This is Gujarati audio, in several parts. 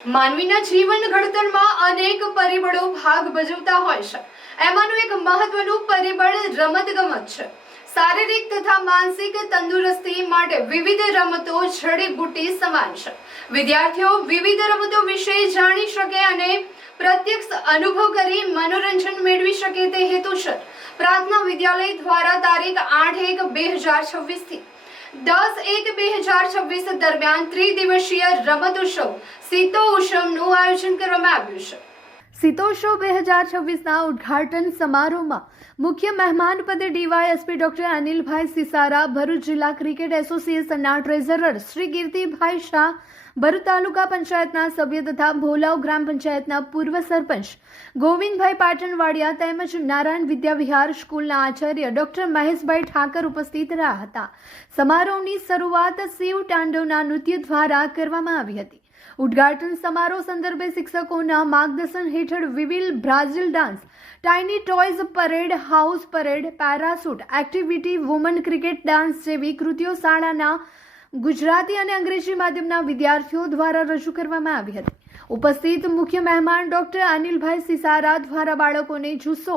માનવીના જીવન ઘડતરમાં અનેક પરિબળો ભાગ ભજવતા હોય છે। એમાંનું એક મહત્વનું પરિબળ રમતગમત છે। શારીરિક તથા માનસિક તંદુરસ્તી માટે વિવિધ રમતો જડીબુટ્ટી સમાન છે। વિદ્યાર્થીઓ વિવિધ રમતો વિશે જાણી શકે અને પ્રત્યક્ષ અનુભવ કરી મનોરંજન મેળવી શકે તે હેતુસર પ્રાર્થના વિદ્યાલય દ્વારા તારીખ 8/1/2026 થી 10/1/2026 દરમિયાન ત્રિદિવસીય રમતોત્સવ શીતોત્સવનું આયોજન કરવામાં આવ્યું છે। શીતોત્સવ 2026ના ઉદ્ઘાટન સમારોહમાં મુખ્ય મહેમાન પદે ડીવાયએસપી ડોક્ટર અનિલભાઈ સિસારા, ભરૂચ જિલ્લા ક્રિકેટ એસોસિએશનના ટ્રેઝરર શ્રી કીર્તિભાઈ શાહ, ભરૂચ તાલુકા પંચાયતના સભ્ય તથા ભોલાવ ગ્રામ પંચાયતના પૂર્વ સરપંચ ગોવિંદભાઈ પાટણવાડિયા તેમજ નારાયણ વિદ્યાવિહાર સ્કૂલના આચાર્ય ડોક્ટર મહેશભાઈ ઠાકર ઉપસ્થિત રહ્યા હતા। સમારોહની શરૂઆત શિવ તાંડવના નૃત્ય દ્વારા કરવામાં આવી હતી। ઉદ્ઘાટન સમારોહ સંદર્ભે શિક્ષકોના માર્ગદર્શન હેઠળ વિવિધ Brazil dance, tiny toys parade, house parade, parachute activity, woman cricket dance જેવી કૃતિઓ શાળાના ગુજરાતી અને અંગ્રેજી માધ્યમના વિદ્યાર્થીઓ દ્વારા રજૂ કરવામાં આવી હતી। ઉપસ્થિત મુખ્ય મહેમાન ડોક્ટર અનિલભાઈ સિસારા દ્વારા બાળકોને જુસ્સો,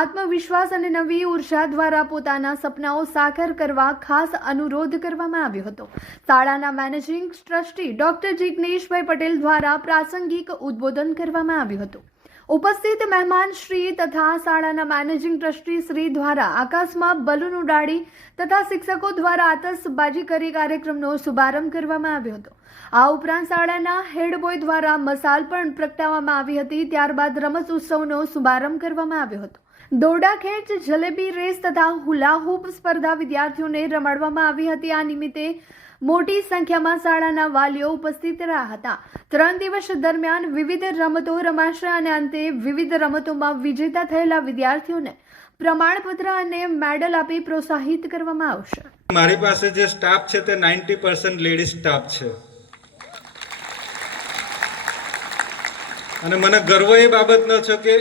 આત્મવિશ્વાસ અને નવી ઉર્જા દ્વારા પોતાના સપનાઓ સાકાર કરવા ખાસ અનુરોધ કરવામાં આવ્યો હતો। શાળાના મેનેજિંગ ટ્રસ્ટી ડોક્ટર જિગ્નેશભાઈ પટેલ દ્વારા પ્રાસંગિક ઉદ્બોધન કરવામાં આવ્યું હતું। ઉપસ્થિત મહેમાન શ્રી તથા શાળાના મેનેજિંગ ટ્રસ્ટી શ્રી દ્વારા આકાશમાં બલૂન ઉડાડી તથા શિક્ષકો દ્વારા આતશબાજી કરી કાર્યક્રમનો શુભારંભ કરવામાં આવ્યો હતો। આ ઉપરાંત શાળાના હેડ બોય દ્વારા મશાલ પણ પ્રગટાવવામાં આવી હતી। ત્યારબાદ રમત ઉત્સવનો શુભારંભ કરવામાં આવ્યો હતો। દોરડા ખેંચ, જલેબી રેસ તથા હુલા હૂપ સ્પર્ધા વિદ્યાર્થીઓને રમાડવામાં આવી હતી। આ નિમિત્તે મોટી સંખ્યામાં શાળાના વાલીઓ ઉપસ્થિત રહ્યા હતા। 3 દિવસ દરમિયાન વિવિધ રમતો રમાશે અને અંતે વિવિધ રમતોમાં વિજેતા થયેલા વિદ્યાર્થીઓને પ્રમાણપત્ર અને મેડલ આપી પ્રોત્સાહિત કરવામાં આવશે। મારી પાસે જે સ્ટાફ છે તે 90% લેડીઝ સ્ટાફ છે અને મને ગર્વ એ બાબતનો છે કે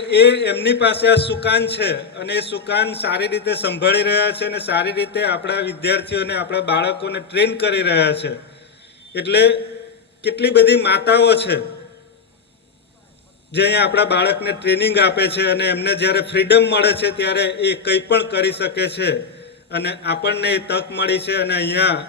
એમની પાસે આ સુકાન છે અને એ સુકાન સારી રીતે સંભાળી રહ્યા છે અને સારી રીતે આપણા વિદ્યાર્થીઓને, આપણા બાળકોને ટ્રેન કરી રહ્યા છે। એટલે કેટલી બધી માતાઓ છે જે અહીંયા આપણા બાળકને ટ્રેનિંગ આપે છે અને એમને જ્યારે ફ્રીડમ મળે છે ત્યારે એ કંઈ પણ કરી શકે છે અને આપણને એ તક મળી છે। અને અહીંયા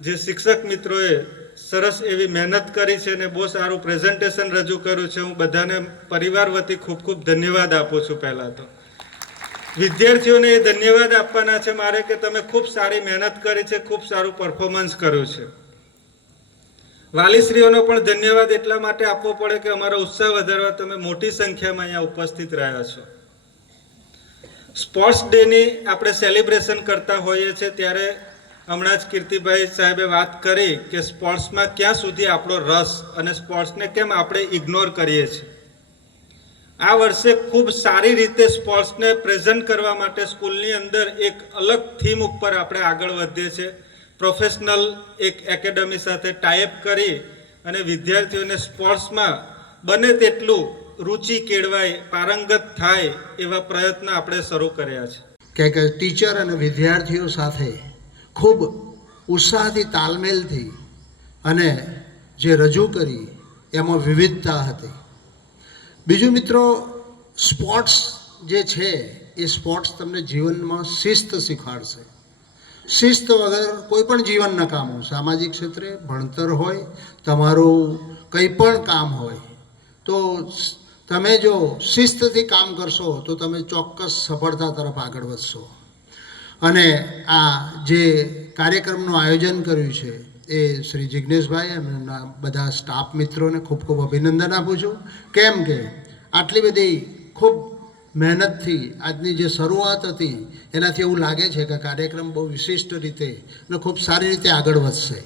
જે શિક્ષક મિત્રોએ સરસ એવી મહેનત કરી છે અને બહુ સારું પ્રેઝન્ટેશન રજૂ કર્યું છે। હું બધાને પરિવાર વતી ખૂબ ખૂબ ધન્યવાદ આપું છું। પહેલાં તો વિદ્યાર્થીઓને એ ધન્યવાદ આપવાના છે મારે કે તમે ખૂબ સારી મહેનત કરી છે, ખૂબ સારું પરફોર્મન્સ કર્યું છે। વાલીશ્રીઓનો પણ ધન્યવાદ એટલા માટે આપવો પડે કે અમારો ઉત્સાહ વધારવા તમે મોટી સંખ્યામાં અહીંયા ઉપસ્થિત રહ્યા છો। સ્પોર્ટ્સ ડેની આપણે સેલિબ્રેશન કરતા હોઈએ છીએ ત્યારે હમણાં જ કીર્તિભાઈ સાહેબે વાત કરી કે સ્પોર્ટ્સમાં ક્યાં સુધી આપણો રસ અને સ્પોર્ટ્સને કેમ આપણે ઇગ્નોર કરીએ છીએ। આ વર્ષે ખૂબ સારી રીતે સ્પોર્ટ્સને પ્રેઝન્ટ કરવા માટે સ્કૂલની અંદર એક અલગ થીમ ઉપર આપણે આગળ વધીએ છીએ। પ્રોફેશનલ એક એકેડમી સાથે ટાઈઅપ કરી અને વિદ્યાર્થીઓને સ્પોર્ટ્સમાં બને તેટલું રુચિ કેળવાય, પારંગત થાય એવા પ્રયત્ન આપણે શરૂ કર્યા છે। કે ટીચર અને વિદ્યાર્થીઓ સાથે ખૂબ ઉત્સાહથી, તાલમેલથી અને જે રજૂ કરી એમાં વિવિધતા હતી। બીજું મિત્રો, સ્પોર્ટ્સ જે છે એ સ્પોર્ટ્સ તમને જીવનમાં શિસ્ત શીખવાડશે। શિસ્ત વગર કોઈ પણ જીવન નકામું। સામાજિક ક્ષેત્રે ભણતર હોય, તમારું કંઈ પણ કામ હોય તો તમે જો શિસ્તથી કામ કરશો તો તમે ચોક્કસ સફળતા તરફ આગળ વધશો। અને આ જે કાર્યક્રમનું આયોજન કર્યું છે એ શ્રી જિગ્નેશભાઈ અને એમના બધા સ્ટાફ મિત્રોને ખૂબ ખૂબ અભિનંદન આપું છું। કેમ કે આટલી બધી ખૂબ મહેનતથી આજની જે શરૂઆત હતી એનાથી એવું લાગે છે કે કાર્યક્રમ બહુ વિશિષ્ટ રીતે અને ખૂબ સારી રીતે આગળ વધશે।